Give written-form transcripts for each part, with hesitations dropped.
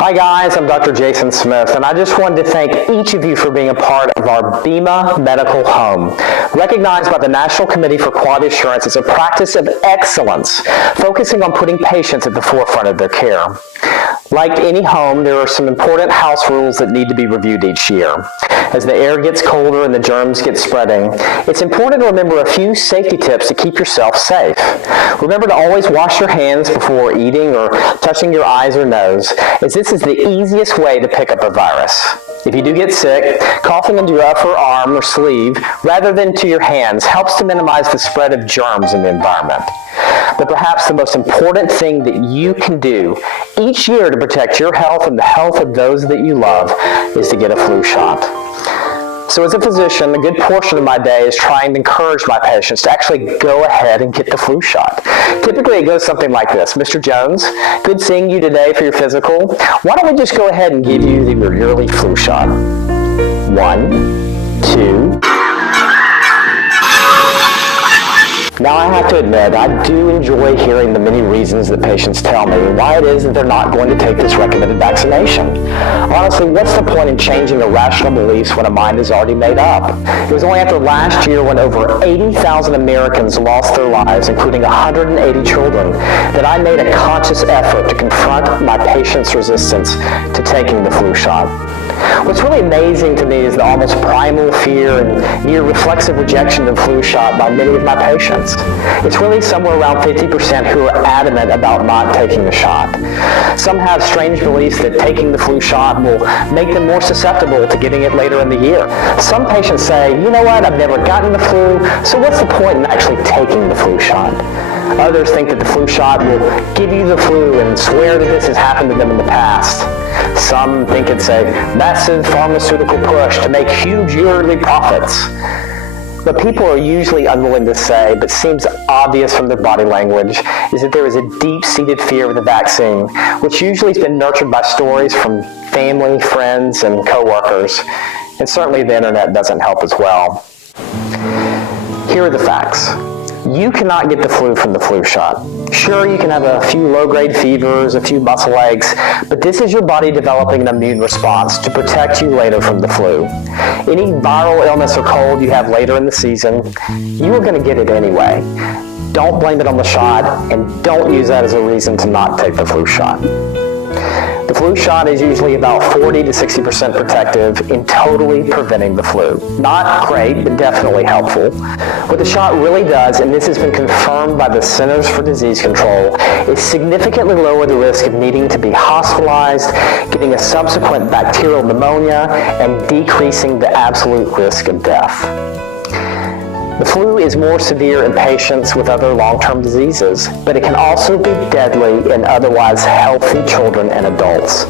Hi guys, I'm Dr. Jason Smith, and I just wanted to thank each of you for being a part of our BIMA Medical Home. Recognized by the National Committee for Quality Assurance as a practice of excellence, focusing on putting patients at the forefront of their care. Like any home, there are some important house rules that need to be reviewed each year. As the air gets colder and the germs get spreading, it's important to remember a few safety tips to keep yourself safe. Remember to always wash your hands before eating or touching your eyes or nose, as this is the easiest way to pick up a virus. If you do get sick, coughing into your upper arm or sleeve rather than to your hands helps to minimize the spread of germs in the environment. But perhaps the most important thing that you can do each year to protect your health and the health of those that you love is to get a flu shot. So as a physician, a good portion of my day is trying to encourage my patients to actually go ahead and get the flu shot. Typically it goes something like this. Mr. Jones, good seeing you today for your physical. Why don't we just go ahead and give you your yearly flu shot? 1, 2. Now I have to admit, I do enjoy hearing the many reasons that patients tell me why it is that they're not going to take this recommended vaccination. Honestly, what's the point in changing irrational beliefs when a mind is already made up? It was only after last year when over 80,000 Americans lost their lives, including 180 children, that I made a conscious effort to confront my patients' resistance to taking the flu shot. What's really amazing to me is the almost primal fear and near reflexive rejection of the flu shot by many of my patients. It's really somewhere around 50% who are adamant about not taking the shot. Some have strange beliefs that taking the flu shot will make them more susceptible to getting it later in the year. Some patients say, you know what, I've never gotten the flu, so what's the point in actually taking the flu shot? Others think that the flu shot will give you the flu and swear that this has happened to them in the past. Some think it's a massive pharmaceutical push to make huge yearly profits. What people are usually unwilling to say, but seems obvious from their body language, is that there is a deep-seated fear of the vaccine, which usually has been nurtured by stories from family, friends, and coworkers. And certainly the internet doesn't help as well. Here are the facts. You cannot get the flu from the flu shot. Sure, you can have a few low-grade fevers, a few muscle aches, but this is your body developing an immune response to protect you later from the flu. Any viral illness or cold you have later in the season, you are going to get it anyway. Don't blame it on the shot, and don't use that as a reason to not take the flu shot. The flu shot is usually about 40 to 60% protective in totally preventing the flu. Not great, but definitely helpful. What the shot really does, and this has been confirmed by the Centers for Disease Control, is significantly lower the risk of needing to be hospitalized, getting a subsequent bacterial pneumonia, and decreasing the absolute risk of death. The flu is more severe in patients with other long-term diseases, but it can also be deadly in otherwise healthy children and adults.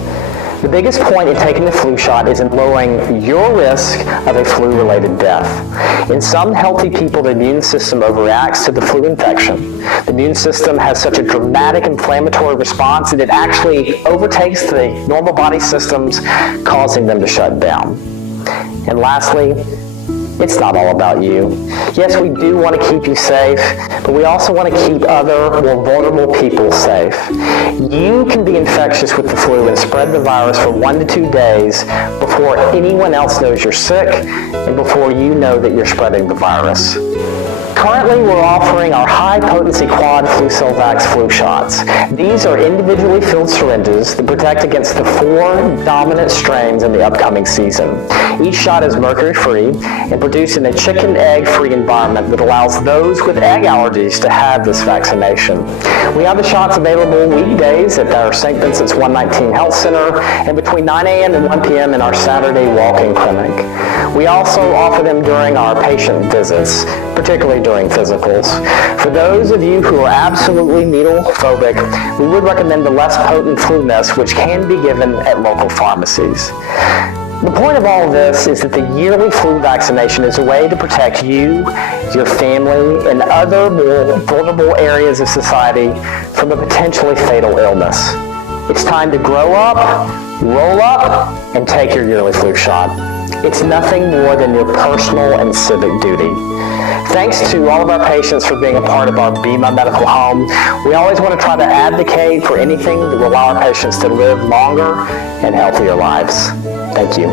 The biggest point in taking the flu shot is in lowering your risk of a flu-related death. In some healthy people, the immune system overreacts to the flu infection. The immune system has such a dramatic inflammatory response that it actually overtakes the normal body systems, causing them to shut down. And lastly, it's not all about you. Yes, we do want to keep you safe, but we also want to keep other, more vulnerable people safe. You can be infectious with the flu and spread the virus for 1 to 2 days before anyone else knows you're sick and before you know that you're spreading the virus. Currently, we're offering our high-potency quad Flucelvax flu shots. These are individually filled syringes that protect against the 4 dominant strains in the upcoming season. Each shot is mercury-free and produced in a chicken egg-free environment that allows those with egg allergies to have this vaccination. We have the shots available weekdays at our St. Vincent's 119 Health Center and between 9 a.m. and 1 p.m. in our Saturday walk-in clinic. We also offer them during our patient visits, particularly during physicals. For those of you who are absolutely needle phobic, we would recommend the less potent flu mist, which can be given at local pharmacies. The point of all of this is that the yearly flu vaccination is a way to protect you, your family, and other more vulnerable areas of society from a potentially fatal illness. It's time to grow up, roll up, and take your yearly flu shot. It's nothing more than your personal and civic duty. Thanks to all of our patients for being a part of our BIMA Medical Home. We always want to try to advocate for anything that will allow our patients to live longer and healthier lives. Thank you.